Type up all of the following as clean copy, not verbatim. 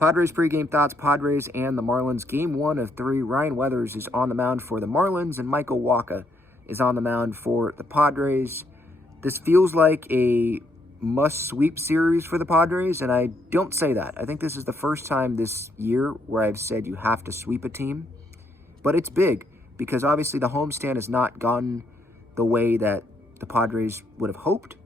Padres pregame thoughts. Padres and the Marlins. Game 1 of 3. Ryan Weathers is on the mound for the Marlins, and Michael Wacha is on the mound for the Padres. This feels like a must-sweep series for the Padres, and I don't say that. I think this is the first time this year where I've said you have to sweep a team. But it's big, because obviously the homestand has not gone the way that the Padres would have hoped.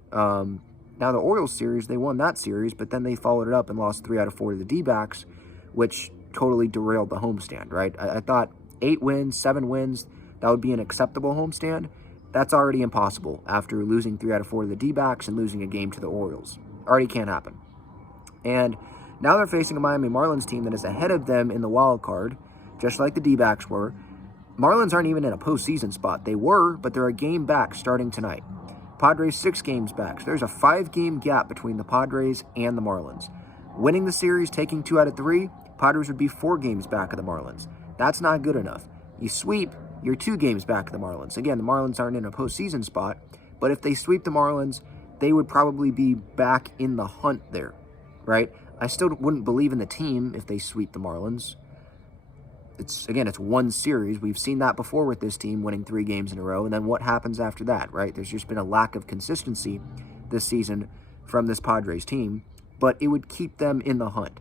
Now, the Orioles series, they won that series, but then they followed it up and lost 3 out of 4 to the D-backs, which totally derailed the homestand, right? I thought 8 wins, 7 wins, that would be an acceptable homestand. That's already impossible after losing 3 out of 4 to the D-backs and losing a game to the Orioles. Already can't happen. And now they're facing a Miami Marlins team that is ahead of them in the wild card, just like the D-backs were. Marlins aren't even in a postseason spot. They were, but they're a game back starting tonight. Padres 6 games back. So there's a 5-game gap between the Padres and the Marlins. Winning the series, taking 2 out of 3, Padres would be 4 games back of the Marlins. That's not good enough. You sweep, you're 2 games back of the Marlins. Again, the Marlins aren't in a postseason spot, but if they sweep the Marlins, they would probably be back in the hunt there, right? I still wouldn't believe in the team if they sweep the Marlins. It's one series. We've seen that before with this team winning 3 games in a row. And then what happens after that, right? There's just been a lack of consistency this season from this Padres team, but it would keep them in the hunt.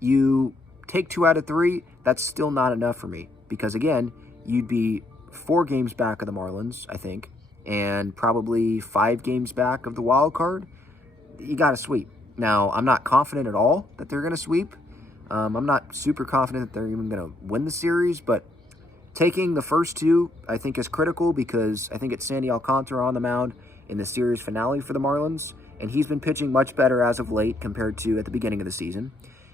You take 2 out of 3, that's still not enough for me because, again, you'd be 4 games back of the Marlins, I think, and probably 5 games back of the wild card. You got to sweep. Now, I'm not confident at all that they're going to sweep. I'm not super confident that they're even going to win the series, but taking the first 2, I think, is critical because I think it's Sandy Alcantara on the mound in the series finale for the Marlins, and he's been pitching much better as of late compared to at the beginning of the season.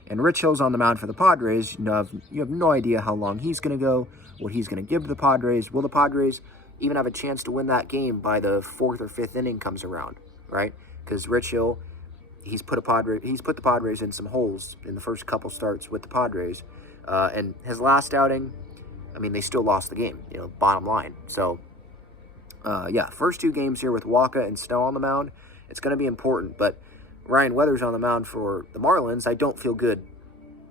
And Rich Hill's on the mound for the Padres. You have no idea how long he's going to go, what he's going to give to the Padres. Will the Padres even have a chance to win that game by the 4th or 5th inning comes around, right? Because Rich Hill, he's put the Padres in some holes in the first couple starts with the Padres. And his last outing, I mean, they still lost the game, bottom line. So, first 2 games here with Wacha and Snow on the mound, it's going to be important. But Ryan Weathers on the mound for the Marlins, I don't feel good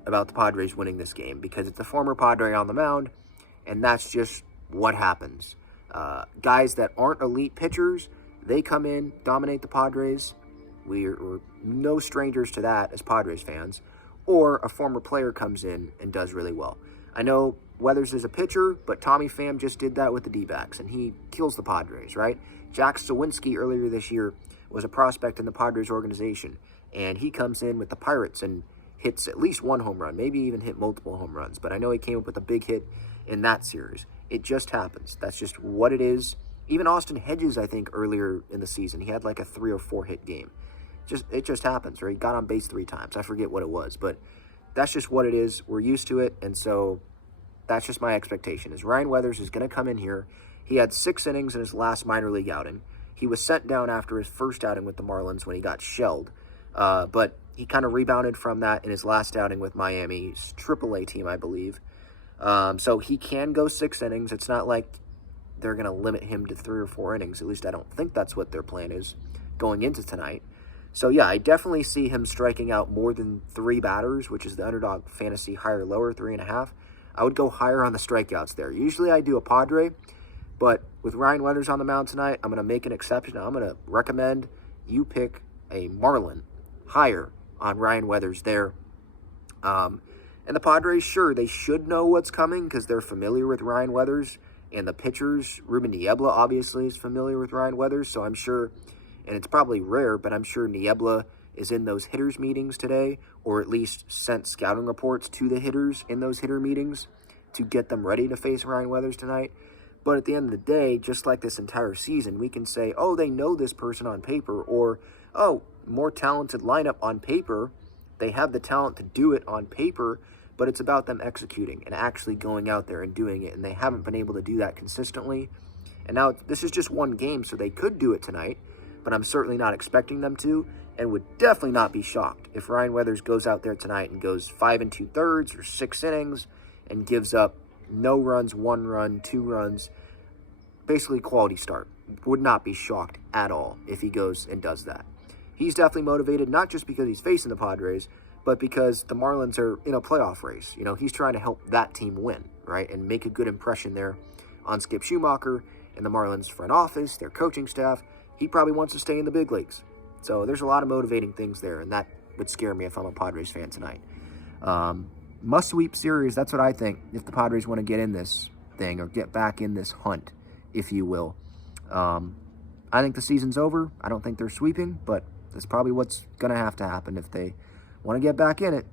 about the Padres winning this game because it's a former Padre on the mound, and that's just what happens. Guys that aren't elite pitchers, they come in, dominate the Padres. We're no strangers to that as Padres fans. Or a former player comes in and does really well. I know Weathers is a pitcher, but Tommy Pham just did that with the D-backs, and he kills the Padres, right? Jack Sawinski earlier this year was a prospect in the Padres organization, and he comes in with the Pirates and hits at least 1 home run, maybe even hit multiple home runs. But I know he came up with a big hit in that series. It just happens. That's just what it is. Even Austin Hedges, I think, earlier in the season, he had like a 3 or 4 hit game. It just happens, right? He got on base 3 times. I forget what it was, but that's just what it is. We're used to it, and so that's just my expectation is Ryan Weathers is going to come in here. He had 6 innings in his last minor league outing. He was sent down after his first outing with the Marlins when he got shelled, but he kind of rebounded from that in his last outing with Miami's AAA team, I believe. So he can go 6 innings. It's not like they're going to limit him to 3 or 4 innings. At least I don't think that's what their plan is going into tonight. So, yeah, I definitely see him striking out more than 3 batters, which is the Underdog Fantasy higher, lower, 3.5. I would go higher on the strikeouts there. Usually I do a Padre, but with Ryan Weathers on the mound tonight, I'm going to make an exception. I'm going to recommend you pick a Marlin higher on Ryan Weathers there. And the Padres, sure, they should know what's coming because they're familiar with Ryan Weathers. And the pitchers, Ruben Niebla, obviously, is familiar with Ryan Weathers, so I'm sure, and it's probably rare, but I'm sure Niebla is in those hitters meetings today, or at least sent scouting reports to the hitters in those hitter meetings to get them ready to face Ryan Weathers tonight. But at the end of the day, just like this entire season, we can say, oh, they know this person on paper, or, oh, more talented lineup on paper. They have the talent to do it on paper, but it's about them executing and actually going out there and doing it, and they haven't been able to do that consistently. And now this is just 1 game, so they could do it tonight, but I'm certainly not expecting them to, and would definitely not be shocked if Ryan Weathers goes out there tonight and goes 5 2/3 or 6 innings and gives up no runs, 1 run, 2 runs, basically quality start. Would not be shocked at all if he goes and does that. He's definitely motivated, not just because he's facing the Padres, but because the Marlins are in a playoff race. You know, he's trying to help that team win, right, and make a good impression there on Skip Schumaker and the Marlins front office, their coaching staff. He probably wants to stay in the big leagues. So there's a lot of motivating things there, and that would scare me if I'm a Padres fan tonight. Must-sweep series, that's what I think, if the Padres want to get in this thing or get back in this hunt, if you will. I think the season's over. I don't think they're sweeping, but that's probably what's going to happen if they want to get back in it.